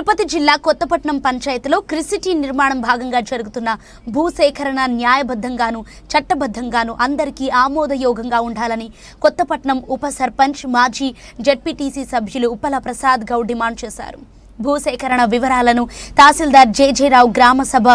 తిరుపతి జిల్లా కొత్తపట్నం పంచాయతీలో క్రిసిటీ నిర్మాణం భాగంగా జరుగుతున్న భూసేకరణ న్యాయబద్ధంగాను చట్టబద్ధంగాను అందరికీ ఆమోదయోగంగా ఉండాలని కొత్తపట్నం ఉప సర్పంచ్ మాజీ జెడ్పీటీసీ సభ్యులు ఉప్పల ప్రసాద్ గౌడ్ డిమాండ్ చేశారు. భూసేకరణ వివరాలను తహసీల్దార్ జేజేరావు గ్రామ సభ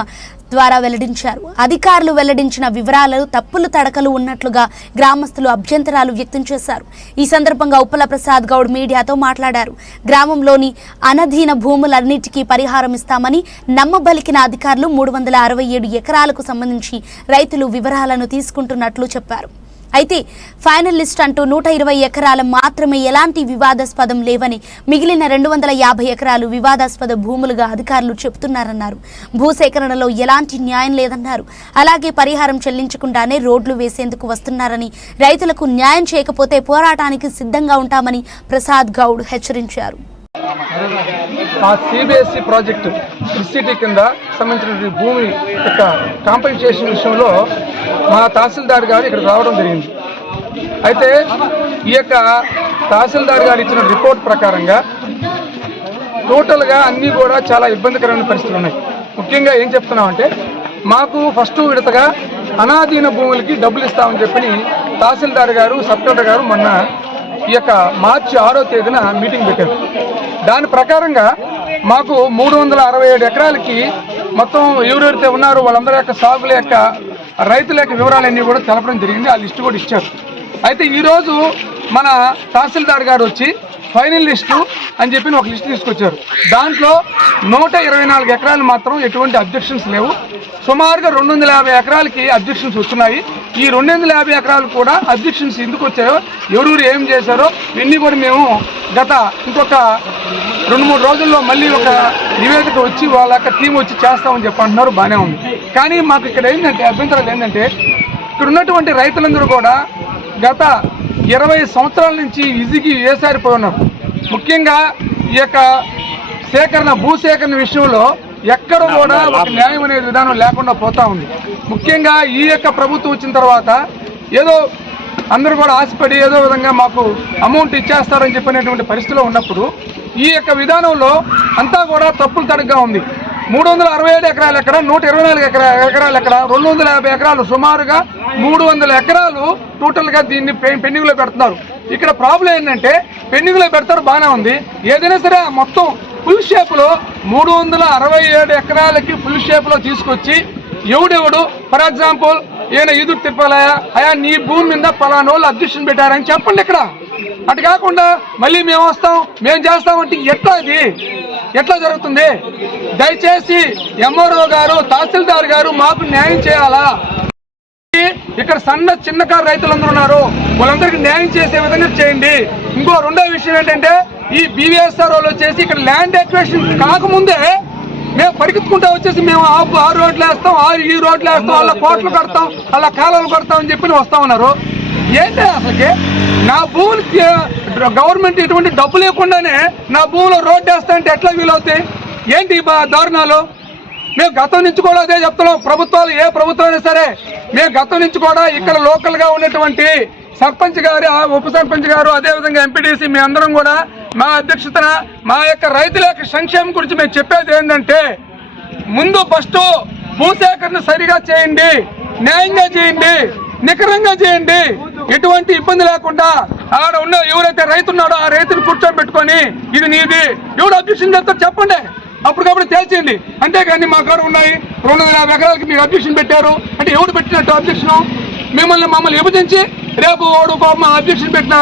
ద్వారా వెల్లడించారు. అధికారులు వెల్లడించిన వివరాలు తప్పులు తడకలు ఉన్నట్లుగా గ్రామస్తులు అభ్యంతరాలు వ్యక్తం చేశారు. ఈ సందర్భంగా ఉప్పల ప్రసాద్ గౌడ్ మీడియాతో మాట్లాడారు. గ్రామంలోని అనధీన భూములన్నిటికీ పరిహారం ఇస్తామని నమ్మబలికిన అధికారులు 367 ఎకరాలకు సంబంధించి రైతులు వివరాలను తీసుకుంటున్నట్లు చెప్పారు. అయితే ఫైనల్ లిస్ట్ అంటూ 120 ఎకరాల మాత్రమే ఎలాంటి వివాదాస్పదం లేవని మిగిలిన 250 ఎకరాలు వివాదాస్పద భూములుగా అధికారులు చెబుతున్నారన్నారు. భూసేకరణలో ఎలాంటి న్యాయం లేదన్నారు. అలాగే పరిహారం చెల్లించకుండానే రోడ్లు వేసేందుకు వస్తున్నారని, రైతులకు న్యాయం చేయకపోతే పోరాటానికి సిద్ధంగా ఉంటామని ప్రసాద్ గౌడ్ హెచ్చరించారు. ఆ సిబిఎస్ఈ ప్రాజెక్టు క్రిసిటీ కింద సంబంధించిన భూమి యొక్క కాంపెన్సేషన్ విషయంలో మా తహసీల్దార్ గారు ఇక్కడ రావడం జరిగింది. అయితే ఈ యొక్క తహసీల్దార్ గారు ఇచ్చిన రిపోర్ట్ ప్రకారంగా టోటల్గా అన్నీ కూడా చాలా ఇబ్బందికరమైన పరిస్థితులు ఉన్నాయి. ముఖ్యంగా ఏం చెప్తున్నామంటే, మాకు ఫస్ట్ విడతగా అనాధీన భూములకి డబ్బులు ఇస్తామని చెప్పి తహసీల్దార్ గారు సబ్ కలెక్టర్ గారు మొన్న ఈ యొక్క మార్చి 6వ తేదీన మీటింగ్ పెట్టారు. దాని ప్రకారంగా మాకు 367 ఎకరాలకి మొత్తం ఎవరెవరైతే ఉన్నారో వాళ్ళందరి యొక్క సాగుల యొక్క రైతుల యొక్క వివరాలన్నీ కూడా తెలపడం జరిగింది. ఆ లిస్టు కూడా ఇచ్చారు. అయితే ఈరోజు మన తహసీల్దార్ గారు వచ్చి ఫైనల్ లిస్టు అని చెప్పి ఒక లిస్టు తీసుకొచ్చారు. దాంట్లో 124 ఎకరాలు మాత్రం ఎటువంటి అబ్జెక్షన్స్ లేవు. సుమారుగా 250 ఎకరాలకి అబ్జెక్షన్స్ వస్తున్నాయి. ఈ 250 ఎకరాలు కూడా అబ్జెక్షన్స్ ఎందుకు వచ్చాయో, ఎవరు ఏం చేశారో ఇవన్నీ కూడా మేము గత ఇంకొక 2-3 రోజుల్లో మళ్ళీ ఒక నివేదిక వచ్చి వాళ్ళ యొక్క టీం వచ్చి చేస్తామని చెప్పి అంటున్నారు. బాగానే ఉంది. కానీ మాకు ఇక్కడ ఏంటంటే అభ్యంతరాలు ఏంటంటే, ఇక్కడ ఉన్నటువంటి రైతులందరూ కూడా గత 20 సంవత్సరాల నుంచి ఇజిగి వేసారిపోయి ఉన్నారు. ముఖ్యంగా ఈ యొక్క భూసేకరణ విషయంలో ఎక్కడ కూడా ఒక న్యాయం అనే విధానం లేకుండా పోతా ఉంది. ముఖ్యంగా ఈ యొక్క ప్రభుత్వం వచ్చిన తర్వాత ఏదో అందరూ కూడా ఆశపడి ఏదో విధంగా మాకు అమౌంట్ ఇచ్చేస్తారని చెప్పినటువంటి పరిస్థితిలో ఉన్నప్పుడు ఈ యొక్క విధానంలో అంతా కూడా తప్పులు తడగ్గా ఉంది. 367 ఎకరాలు ఎక్కడ, 124 ఎకరాలు ఎక్కడ, 250 ఎకరాలు, సుమారుగా 300 ఎకరాలు టోటల్గా దీన్ని పెండింగ్లో పెడుతున్నారు. ఇక్కడ ప్రాబ్లం ఏంటంటే, పెండింగ్లో పెడతారు బాగానే ఉంది. ఏదైనా సరే మొత్తం ఫుల్ షేప్లో 367 ఎకరాలకి ఫుల్ షేప్లో తీసుకొచ్చి ఎవడెవడు ఫర్ ఎగ్జాంపుల్ ఈయన ఎదురు తిప్పాలయా అయా నీ భూమి మీద పలానోళ్ళు అబ్జెక్షన్ పెట్టారని చెప్పండి. ఇక్కడ అటు కాకుండా మళ్ళీ మేము వస్తాం మేము చేస్తామంటే ఎట్లా జరుగుతుంది? దయచేసి ఎంఆర్ఓ గారు తహసీల్దార్ గారు మాకు న్యాయం చేయాలా. ఇక్కడ చిన్నకారు రైతులందరూ ఉన్నారు, వాళ్ళందరికీ న్యాయం చేసే విధంగా చేయండి. ఇంకో రెండో విషయం ఏంటంటే, ఈ బీవీఎస్ఆర్ వాళ్ళు వచ్చేసి ఇక్కడ ల్యాండ్ ఎక్వేషన్ కాకముందే మేము పరిగెత్తుకుంటా వచ్చేసి మేము ఆ రోడ్లు వేస్తాం, ఈ రోడ్లు వేస్తాం, వాళ్ళ కోట్లు కడతాం, వాళ్ళ కాలువలు కడతాం అని చెప్పి వస్తా ఉన్నారు. ఏంటి అసలుకి నా భూమికి గవర్నమెంట్ ఎటువంటి డబ్బు లేకుండానే నా భూమిలో రోడ్డు వేస్తా అంటే ఎట్లా వీలవుతాయి? ఏంటి దారుణాలు? మేము గతం నుంచి కూడా అదే చెప్తున్నాం. ప్రభుత్వాలు ఏ ప్రభుత్వం అయినా సరే మేము గతం నుంచి కూడా ఇక్కడ లోకల్గా ఉన్నటువంటి సర్పంచ్ గారు, ఉప సర్పంచ్ గారు, అదేవిధంగా ఎంపీటీసీ మీ అందరం కూడా మా అధ్యక్షతన మా యొక్క రైతుల యొక్క సంక్షేమం గురించి మేము చెప్పేది ఏంటంటే, ముందు ఫస్ట్ భూసేకరణ సరిగా చేయండి, న్యాయంగా చేయండి, నికరంగా చేయండి, ఎటువంటి ఇబ్బంది లేకుండా. ఆడ ఉన్న ఎవరైతే రైతు ఉన్నాడో ఆ రైతుని కూర్చోబెట్టుకొని ఇది నీది, ఎవడు అబ్జెక్షన్ చేస్తారో చెప్పండి, అప్పటికప్పుడు తేల్చేయండి. అంతేగాని మా కాడ ఉన్నాయి 250 ఎకరాలకి మీరు అబ్జెక్షన్ పెట్టారు అంటే ఎవడు పెట్టినట్టు అబ్జెక్షన్? మమ్మల్ని విభజించి రేపు వాడు మా అబ్జెక్షన్ పెట్టిన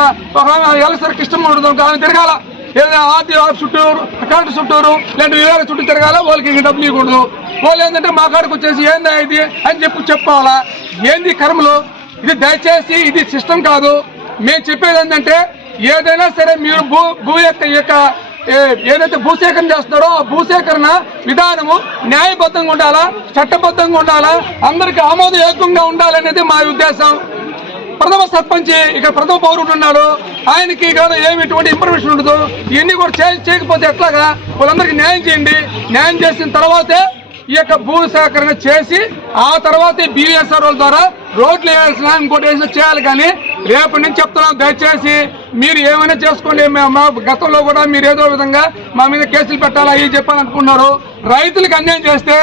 ఎలసరి కృష్ణమూడు కానీ తిరగాల, ఏదైనా ఆర్టీ ఆఫ్ చుట్టూరు, కరెంటు చుట్టూరు, లేదంటే వేరే చుట్టూ తిరగాల, వాళ్ళకి డబ్బులు ఇవ్వకూడదు. వాళ్ళు ఏంటంటే మా కాడికి వచ్చేసి ఏందా ఇది అని చెప్పుకోవాలా? ఏంది కర్మలు? ఇది దయచేసి ఇది సిస్టమ్ కాదు. మేము చెప్పేది ఏంటంటే, ఏదైనా సరే మీరు భూ యొక్క ఏదైతే భూసేకరణ చేస్తున్నారో ఆ భూసేకరణ విధానము న్యాయబద్ధంగా ఉండాలా, చట్టబద్ధంగా ఉండాలా, అందరికీ ఆమోదయోగ్యంగా ఉండాలనేది మా ఉద్దేశం. ప్రథమ సర్పంచ్ ఇక్కడ ప్రథమ పౌరుడు ఉన్నాడు, ఆయనకి కాదు ఎటువంటి ఇన్ఫర్మేషన్ ఉండదు. ఇవన్నీ కూడా చేయకపోతే ఎట్లాగా? వాళ్ళందరికీ న్యాయం చేయండి. న్యాయం చేసిన తర్వాతే ఈ యొక్క భూసేకరణ చేసి ఆ తర్వాతే బీవీఎస్ఆర్ ద్వారా రోడ్లు వేయాల్సిన ఇంకోటి వేసిన చేయాలి. కానీ రేపటి నుంచి చెప్తున్నాం, దయచేసి మీరు ఏమైనా చేసుకోండి, మా గతంలో కూడా మీరు ఏదో విధంగా మా మీద కేసులు పెట్టాలా ఇవి చెప్పాలనుకున్నారు. రైతులకు అన్యాయం చేస్తే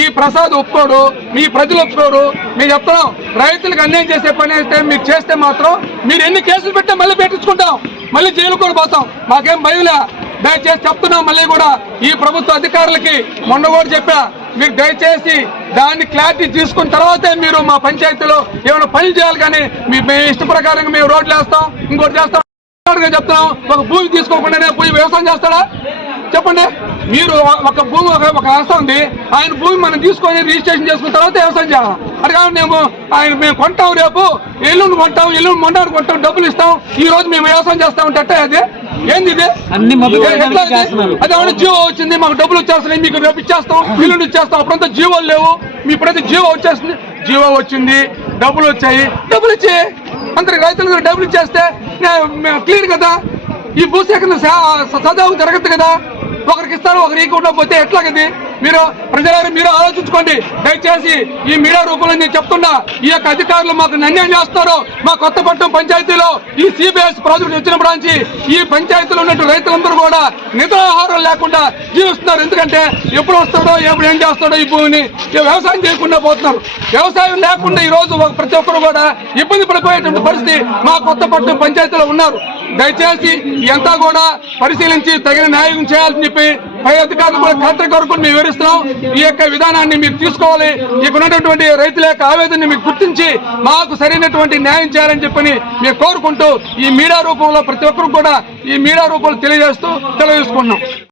ఈ ప్రసాద్ ఒప్పుకోడు, మీ ప్రజలు ఒప్పుకోరు. మేము చెప్తున్నాం, రైతులకు అన్యాయం చేసే పని అయితే మీరు చేస్తే మాత్రం మీరు ఎన్ని కేసులు పెట్టా మళ్ళీ పెట్టించుకుంటాం, మళ్ళీ జైలు కూడా పోతాం, మాకేం భయంలే. దయచేసి చెప్తున్నాం, మళ్ళీ కూడా ఈ ప్రభుత్వ అధికారులకి మొన్న కూడా చెప్పా, మీరు దయచేసి దాన్ని క్లారిటీ తీసుకున్న తర్వాతే మీరు మా పంచాయతీలో ఏమైనా పనులు చేయాలి. కానీ మీ ఇష్ట ప్రకారంగా మేము రోడ్లు వేస్తాం, ఇంకోటి చేస్తాం చెప్తున్నాం. ఒక భూమి తీసుకోకుండానే పోయి వ్యవసాయం చేస్తాడా చెప్పండి? మీరు ఒక భూమి ఒక రాష్ట్రం ఉంది, ఆయన భూమి మనం తీసుకొని రిజిస్ట్రేషన్ చేసుకున్న తర్వాత వ్యవసాయం చేయాలి. అది కాదు మేము కొంటాం, రేపు ఎల్లుండి కొంటాం, ఎల్లుండి మొండాడు కొంటాం, డబ్బులు ఇస్తాం, ఈ రోజు మేము వ్యవసాయం చేస్తామంటే అట్టే అది ఏంది? ఇది అదే జీవో వచ్చింది, మాకు డబ్బులు వచ్చేస్తున్నాయి, మీకు రేపు ఇచ్చేస్తాం, ఎల్లుండి ఇచ్చేస్తాం. అప్పుడంతా జీవోలు లేవు, మీ ఇప్పుడైతే జీవో వచ్చేస్తుంది. జీవో వచ్చింది, డబ్బులు వచ్చాయి, డబ్బులు ఇచ్చి అందరికి రైతులకు డబ్బులు ఇచ్చేస్తే క్లియర్ కదా. ఈ భూసేకరణ సజావుగా జరగదు కదా. ఒకరికి ఇస్తారు, ఒకరికి ఇవ్వకుండా పోతే ఎట్లాగది? మీరు ప్రజలారు మీరు ఆలోచించుకోండి. దయచేసి ఈ మీడియా రూపంలో నేను చెప్తున్నా, ఈ యొక్క అధికారులు మాకు అన్యాయం చేస్తారు. మా కొత్తపట్నం పంచాయతీలో ఈ సిబిఎస్ ప్రాజెక్టు వచ్చినప్పటి నుంచి ఈ పంచాయతీలో ఉన్నట్టు రైతులందరూ కూడా నిద్రాహారం లేకుండా జీవిస్తున్నారు. ఎందుకంటే ఎప్పుడు వస్తాడో, ఎప్పుడు ఏం చేస్తాడో ఈ భూమిని వ్యవసాయం చేయకుండా పోతున్నారు. వ్యవసాయం లేకుండా ఈ రోజు ప్రతి ఒక్కరు కూడా ఇబ్బంది పడిపోయేటువంటి పరిస్థితి మా కొత్తపట్నం పంచాయతీలో ఉన్నారు. దయచేసి ఇదంతా కూడా పరిశీలించి తగిన న్యాయం చేయాలని చెప్పి పై అధికారులు కూడా కలెక్టర్ వరకు మేము వివరిస్తున్నాం. ఈ యొక్క విధానాన్ని మీరు తీసుకోవాలి, ఇక్కడ ఉన్నటువంటి రైతుల యొక్క ఆవేదనని మీరు గుర్తించి మాకు సరైనటువంటి న్యాయం చేయాలని చెప్పని మేము కోరుకుంటూ ఈ మీడియా రూపంలో ప్రతి ఒక్కరు కూడా ఈ మీడియా రూపంలో తెలియజేసుకుంటున్నాం.